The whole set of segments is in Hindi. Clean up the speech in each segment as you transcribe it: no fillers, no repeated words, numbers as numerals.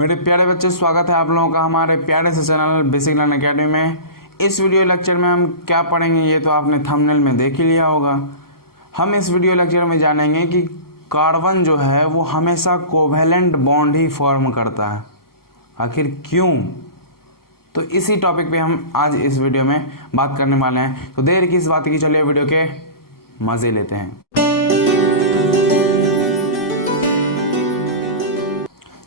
मेरे प्यारे बच्चे, स्वागत है आप लोगों का हमारे प्यारे से चैनल बेसिक लर्न एकेडमी में। इस वीडियो लेक्चर में हम क्या पढ़ेंगे ये तो आपने थंबनेल में देख ही लिया होगा। हम इस वीडियो लेक्चर में जानेंगे कि कार्बन जो है वो हमेशा कोवेलेंट बॉन्ड ही फॉर्म करता है, आखिर क्यों। तो इसी टॉपिक पे हम आज इस वीडियो में बात करने वाले हैं। तो देर किस बात की, चलिए वीडियो के मजे लेते हैं।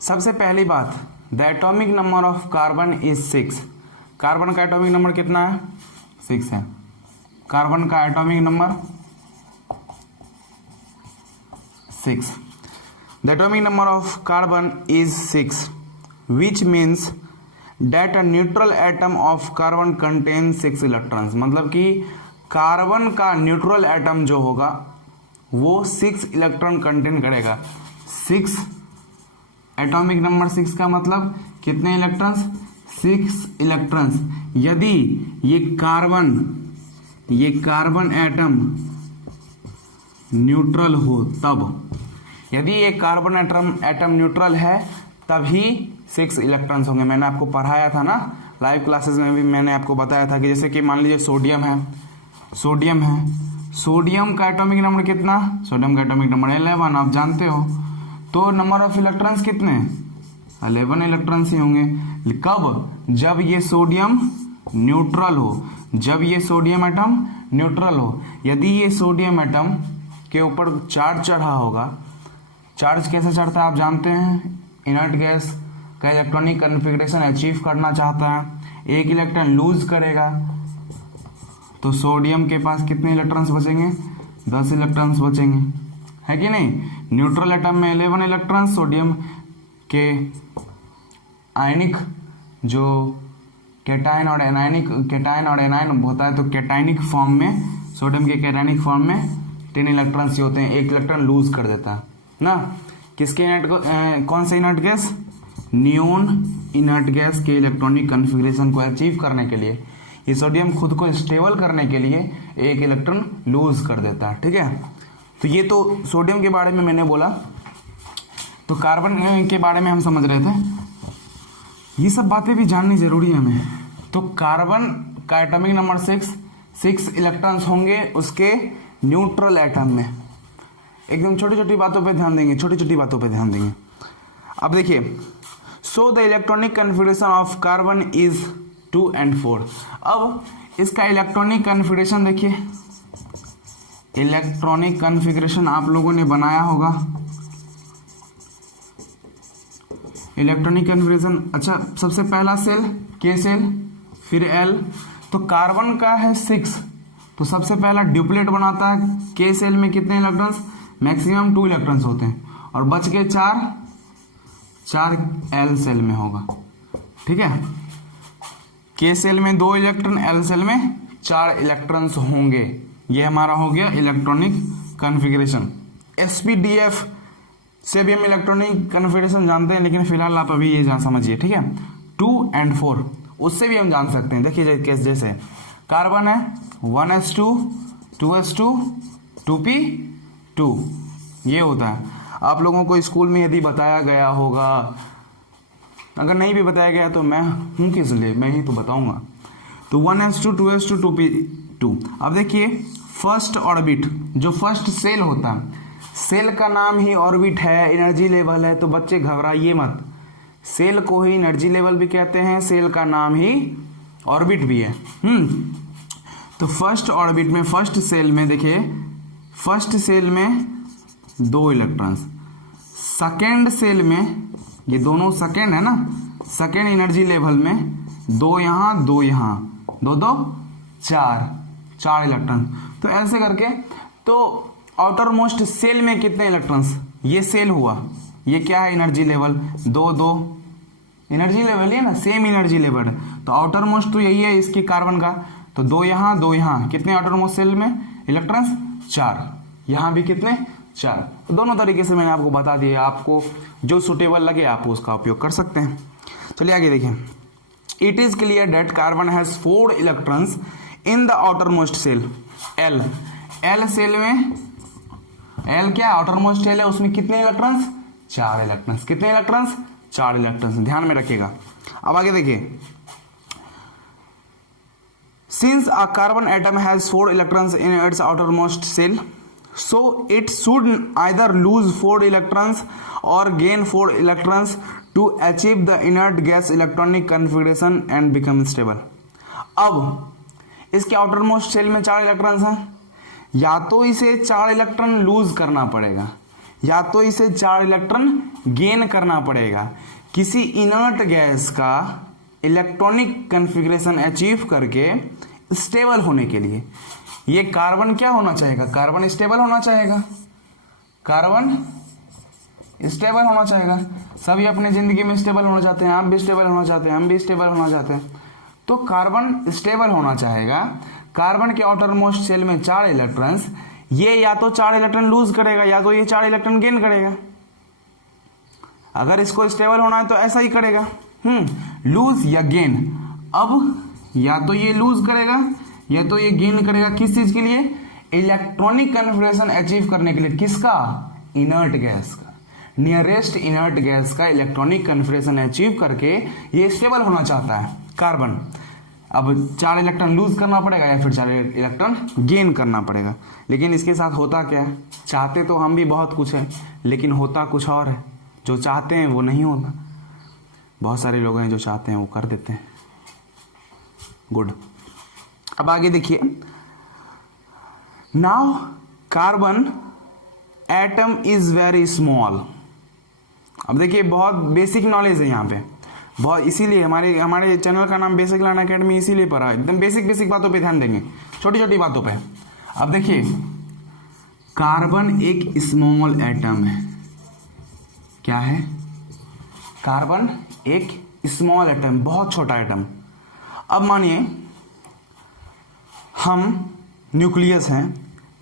सबसे पहली बात, the atomic number of carbon is 6। Carbon का एटॉमिक नंबर कितना है? 6 है। कार्बन का atomic number 6। The atomic number of carbon is 6 which means that a neutral atom of carbon contain 6 electrons. मतलब कि कार्बन का न्यूट्रल एटम जो होगा वो 6 इलेक्ट्रॉन कंटेन करेगा। 6 एटॉमिक नंबर 6 का मतलब कितने इलेक्ट्रॉन्स? 6 इलेक्ट्रॉन्स। यदि ये कार्बन एटम न्यूट्रल हो तब, यदि ये कार्बन एटम न्यूट्रल है तभी 6 इलेक्ट्रॉन्स होंगे। मैंने आपको पढ़ाया था ना, लाइव क्लासेस में भी मैंने आपको बताया था कि जैसे कि मान लीजिए सोडियम है। सोडियम का एटॉमिक नंबर कितना? सोडियम का एटॉमिक नंबर 11, आप जानते हो। तो नंबर ऑफ इलेक्ट्रॉन्स कितने? 11 इलेक्ट्रॉन्स ही होंगे। कब? जब ये सोडियम न्यूट्रल हो, जब ये सोडियम एटम न्यूट्रल हो। यदि ये सोडियम एटम के ऊपर चार्ज चढ़ा होगा, चार्ज कैसे चढ़ता है आप जानते हैं। इनर्ट गैस का इलेक्ट्रॉनिक कन्फिग्रेशन अचीव करना चाहता है, एक इलेक्ट्रॉन लूज करेगा तो सोडियम के पास कितने इलेक्ट्रॉन्स बचेंगे? 10 इलेक्ट्रॉन्स बचेंगे, है कि नहीं। न्यूट्रल एटम में 11 इलेक्ट्रॉन, सोडियम के आयनिक जो कैटायन और एनायन होता है तो कैटायनिक फॉर्म में, सोडियम के कैटायनिक फॉर्म में 10 इलेक्ट्रॉन्स होते हैं, एक इलेक्ट्रॉन लूज कर देता है ना। किसके कौन से inert gas? Neon inert gas के इलेक्ट्रॉनिक कन्फिग्रेशन को अचीव करने के लिए ये सोडियम खुद को स्टेबल करने के लिए एक इलेक्ट्रॉन लूज कर देता है, ठीक है। तो ये तो सोडियम के बारे में मैंने बोला। तो कार्बन के बारे में हम समझ रहे थे, ये सब बातें भी जाननी जरूरी है हमें। तो कार्बन का एटॉमिक नंबर 6 इलेक्ट्रॉन्स होंगे उसके न्यूट्रल एटम में। एकदम छोटी छोटी बातों पे ध्यान देंगे, अब देखिए, so the electronic configuration of carbon is 2 and 4। अब इसका इलेक्ट्रॉनिक कन्फिग्रेशन देखिए, इलेक्ट्रॉनिक कन्फिग्रेशन आप लोगों ने बनाया होगा। इलेक्ट्रॉनिक कन्फिग्रेशन, अच्छा, सबसे पहला सेल के सेल, फिर एल। तो कार्बन का है 6, तो सबसे पहला ड्यूप्लेट बनाता है। के सेल में कितने इलेक्ट्रॉन्स? मैक्सिमम 2 इलेक्ट्रॉन्स होते हैं, और बच के 4 एल सेल में होगा, ठीक है। के सेल में 2 इलेक्ट्रॉन, एल सेल में 4 इलेक्ट्रॉन्स होंगे। ये हमारा हो गया इलेक्ट्रॉनिक कन्फिग्रेशन। sp-df से भी हम इलेक्ट्रॉनिक कन्फिग्रेशन जानते हैं, लेकिन फिलहाल आप अभी ये समझिए, ठीक है। 2 and 4 उससे भी हम जान सकते हैं। देखिए जैसे कार्बन है 1s2 2s2 2p2, ये होता है। आप लोगों को स्कूल में यदि बताया गया होगा, अगर नहीं भी बताया गया तो मैं हूं किस लिए, मैं ही तो बताऊंगा। तो 1s2 2s2 2p2। अब देखिए फर्स्ट ऑर्बिट, जो फर्स्ट सेल होता है, सेल का नाम ही ऑर्बिट है, एनर्जी लेवल है, तो बच्चे घबराइए मत। सेल को ही एनर्जी लेवल भी कहते हैं, सेल का नाम ही ऑर्बिट भी है। तो फर्स्ट ऑर्बिट में, फर्स्ट सेल में देखिए, फर्स्ट सेल में 2 इलेक्ट्रॉन्स, सेकेंड सेल में, ये दोनों सेकेंड है ना, सेकेंड एनर्जी लेवल में 2 यहाँ 2 यहाँ, 2 2 4 इलेक्ट्रॉन। तो ऐसे करके, तो आउटर मोस्ट सेल में कितने इलेक्ट्रॉन्स? ये सेल हुआ, ये क्या है? एनर्जी लेवल 2 2 एनर्जी लेवल है ना, सेम एनर्जी लेवल है। तो आउटर मोस्ट तो यही है इसकी कार्बन का, तो 2 यहाँ 2 यहाँ, कितने आउटर मोस्ट सेल में इलेक्ट्रॉन्स? 4। यहाँ भी कितने? 4। तो दोनों तरीके से मैंने आपको बता दिया, आपको जो सुटेबल लगे आप उसका उपयोग कर सकते हैं। चलिए आगे देखिए, it is clear that carbon has 4 electrons in the outer most shell. L shell में, एल क्या आउटर मोस्ट सेल है, उसमें कितने इलेक्ट्रॉन्स? 4 इलेक्ट्रॉन्स। कितने इलेक्ट्रॉन्स? 4 इलेक्ट्रॉन्स, ध्यान में रखिएगा। अब आगे देखिए, since a carbon atom has 4 electrons in its outermost shell, so it should either lose 4 electrons or gain 4 electrons to achieve the inert gas electronic configuration and become stable। अब इसके आउटरमोस्ट शेल में 4 इलेक्ट्रॉन्स हैं, या तो इसे 4 इलेक्ट्रॉन लूज करना पड़ेगा या तो इसे 4 इलेक्ट्रॉन गेन करना पड़ेगा किसी इनर्ट गैस का इलेक्ट्रॉनिक कन्फिग्रेशन अचीव करके स्टेबल होने के लिए। ये कार्बन क्या होना चाहेगा? कार्बन स्टेबल होना चाहेगा, कार्बन स्टेबल होना चाहेगा। सभी अपनी जिंदगी में स्टेबल होना चाहते हैं, आप भी स्टेबल होना चाहते हैं, हम भी स्टेबल होना चाहते हैं। तो कार्बन स्टेबल होना चाहेगा। कार्बन के आउटर मोस्ट शेल में 4 इलेक्ट्रॉन्स, ये या तो 4 इलेक्ट्रॉन लूज करेगा या तो ये 4 इलेक्ट्रॉन गेन करेगा। अगर इसको स्टेबल होना है तो ऐसा ही करेगा, लूज या गेन। अब या तो ये लूज करेगा या तो ये गेन करेगा, किस चीज के लिए? इलेक्ट्रॉनिक कन्फिग्रेशन अचीव करने के लिए। किसका? इनर्ट गैस का, नियरेस्ट इनर्ट गैस का इलेक्ट्रॉनिक कन्फिग्रेशन अचीव करके ये स्टेबल होना चाहता है कार्बन। अब 4 इलेक्ट्रॉन लूज करना पड़ेगा या फिर 4 इलेक्ट्रॉन गेन करना पड़ेगा। लेकिन इसके साथ होता क्या है? चाहते तो हम भी बहुत कुछ है, लेकिन होता कुछ और है। जो चाहते हैं वो नहीं होता। बहुत सारे लोग हैं जो चाहते हैं वो कर देते हैं। गुड। अब आगे देखिए, now carbon atom is very small. अब देखिए बहुत बेसिक नॉलेज है यहाँ पे, बहुत, इसीलिए हमारे चैनल का नाम बेसिक लर्न अकेडमी इसीलिए पढ़ा है। एकदम बेसिक बातों पे ध्यान देंगे, छोटी छोटी बातों पे। अब देखिए, कार्बन एक स्मॉल एटम है। क्या है? कार्बन एक स्मॉल एटम, बहुत छोटा एटम। अब मानिए हम न्यूक्लियस हैं,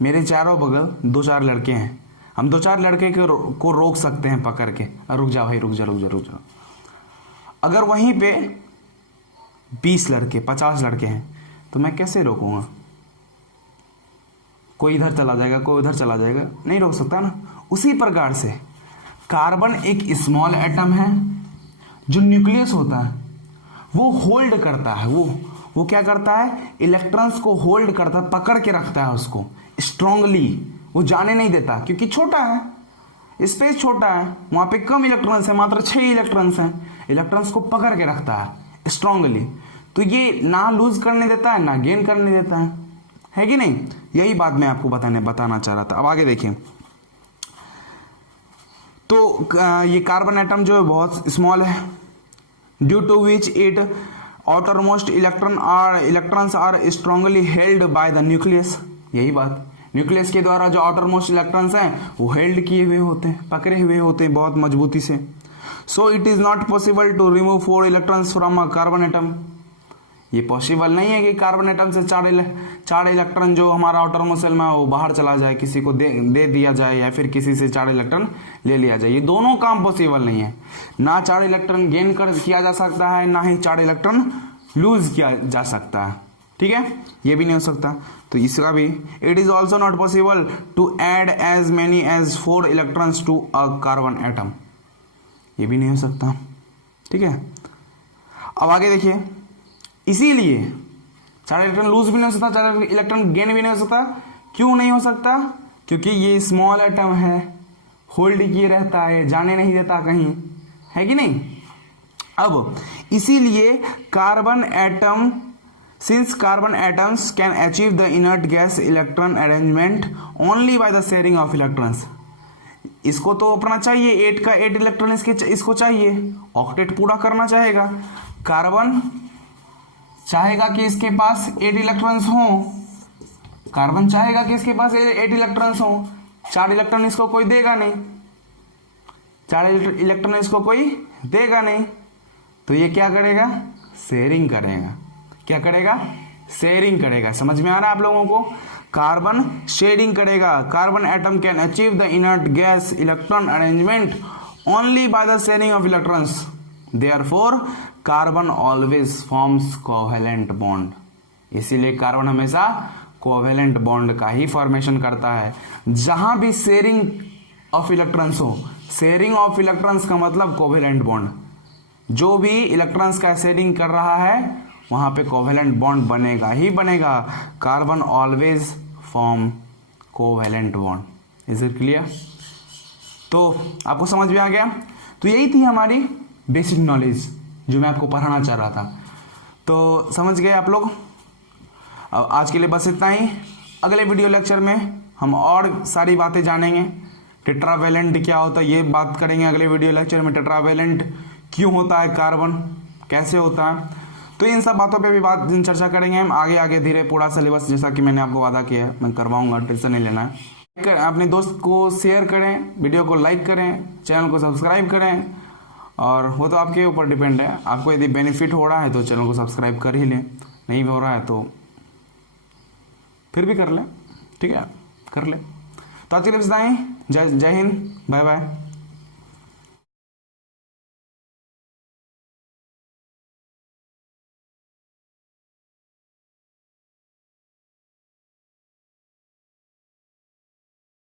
मेरे चारों बगल 2-4 लड़के हैं। हम 2-4 लड़के को रोक सकते हैं पकड़ के, रुक जा भाई, रुक जा। अगर वहीं पे 20 लड़के 50 लड़के हैं तो मैं कैसे रोकूंगा? कोई इधर चला जाएगा, कोई उधर चला जाएगा, नहीं रोक सकता ना। उसी प्रकार से कार्बन एक स्मॉल एटम है। जो न्यूक्लियस होता है वो होल्ड करता है, वो क्या करता है? इलेक्ट्रॉन्स को होल्ड करता है, पकड़ के रखता है उसको स्ट्रांगली। वो जाने नहीं देता क्योंकि छोटा है, स्पेस छोटा है, वहां पे कम इलेक्ट्रॉन्स है, मात्र 6 इलेक्ट्रॉन्स हैं। इलेक्ट्रॉन्स को पकड़ के रखता है स्ट्रांगली। तो ये ना लूज करने देता है ना गेन करने देता है कि नहीं? यही बात मैं आपको बताना चाह रहा था। अब आगे देखिए, तो ये कार्बन एटम जो है बहुत स्मॉल है, due to which it outermost electrons are strongly held by the nucleus। यही बात, न्यूक्लियस के द्वारा जो आउटरमोस्ट इलेक्ट्रॉन्स हैं वो हेल्ड किए हुए होते हैं, पकड़े हुए होते हैं बहुत मजबूती से। So it is not possible to remove 4 electrons from a carbon atom. ये पॉसिबल नहीं है कि कार्बन एटम से 4 इलेक्ट्रॉन जो हमारा आउटरमोस्ट शेल में वो बाहर चला जाए, किसी को दे दिया जाए, या फिर किसी से 4 इलेक्ट्रॉन ले लिया जाए। ये दोनों काम पॉसिबल नहीं है। ना 4 इलेक्ट्रॉन गेन किया जा सकता है, ना ही 4 इलेक्ट्रॉन लूज किया जा सकता है। ठीक है, ये भी नहीं हो सकता। तो इसका भी, it is also not possible to add as many as 4 electrons to a carbon atom. ये भी नहीं हो सकता। ठीक है, अब आगे देखिए, इसीलिए 4 इलेक्ट्रॉन लूज भी नहीं हो सकता, 4 इलेक्ट्रॉन गेन भी नहीं हो सकता। क्यों नहीं हो सकता? क्योंकि ये स्मॉल एटम है, होल्ड किए रहता है, जाने नहीं देता कहीं, है कि नहीं? अब इसीलिए carbon atom, since carbon atoms can achieve the inert gas electron arrangement only by the sharing of electrons. इसको तो अपना चाहिए 8 का 8 इलेक्ट्रॉन इसको चाहिए, ऑक्टेट पूरा करना चाहेगा। कार्बन चाहेगा कि इसके पास 8 इलेक्ट्रॉन्स हो, कार्बन चाहेगा कि इसके पास 8 इलेक्ट्रॉन्स हो। 4 इलेक्ट्रॉन इसको कोई देगा नहीं, 4 इलेक्ट्रॉन इसको कोई देगा नहीं, तो ये क्या करेगा? शेयरिंग करेगा। क्या करेगा? शेयरिंग करेगा। समझ में आ रहा है आप लोगों को? कार्बन शेयरिंग करेगा। Carbon atom can achieve the inert gas electron arrangement only by the sharing of electrons. Therefore carbon always forms covalent bond. इसीलिए कार्बन हमेशा कोवेलेंट बॉन्ड का ही फॉर्मेशन करता है। जहां भी शेयरिंग ऑफ इलेक्ट्रॉन्स हो, शेयरिंग ऑफ इलेक्ट्रॉन्स का मतलब कोवेलेंट बॉन्ड। जो भी इलेक्ट्रॉन्स का शेयरिंग कर रहा है वहां पे कोवेलेंट बॉन्ड बनेगा ही बनेगा। Carbon always form covalent bond. Is it clear? तो आपको समझ में आ गया? तो यही थी हमारी बेसिक नॉलेज जो मैं आपको पढ़ाना चाह रहा था। तो समझ गए आप लोग? अब आज के लिए बस इतना ही। अगले वीडियो लेक्चर में हम और सारी बातें जानेंगे। टेट्रावेलेंट क्या होता है ये बात करेंगे अगले वीडियो लेक्चर में। टेट्रावेलेंट क्यों होता है, कार्बन कैसे होता है, तो इन सब बातों पे भी बात चर्चा करेंगे हम आगे आगे धीरे। पूरा सिलेबस जैसा कि मैंने आपको वादा किया है मैं करवाऊंगा, टेंशन नहीं लेना है। अपने दोस्त को शेयर करें, वीडियो को लाइक करें, चैनल को सब्सक्राइब करें, और वो तो आपके ऊपर डिपेंड है। आपको यदि बेनिफिट हो रहा है तो चैनल को सब्सक्राइब कर ही लें, नहीं हो रहा है तो फिर भी कर लें, ठीक है, कर लें। तो आज के लिए बस इतना ही। जय हिंद, बाय बाय।